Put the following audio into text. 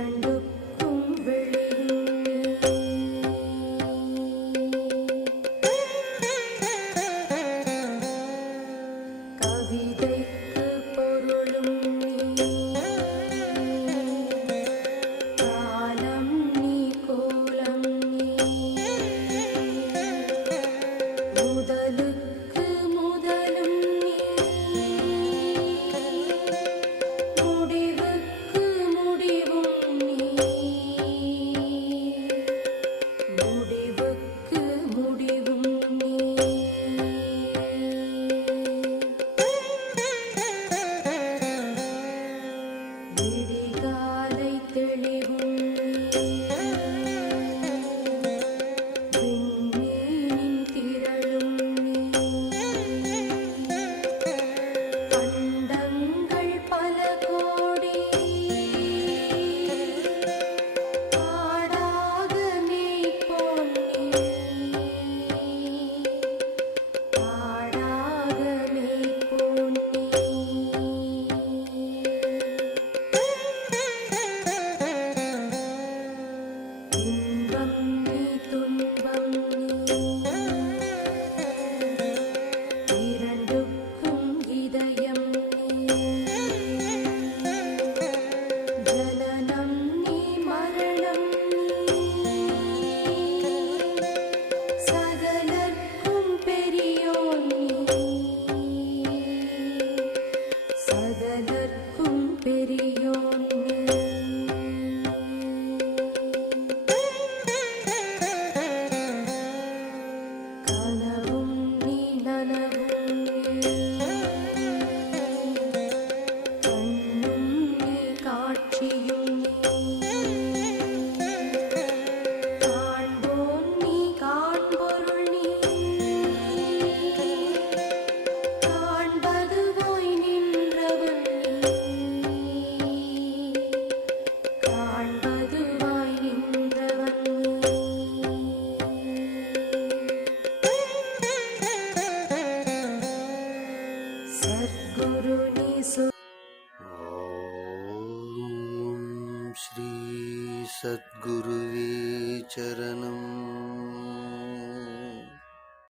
இரண்டுக்கும் श्रीसद्गुरुवे चरणम्।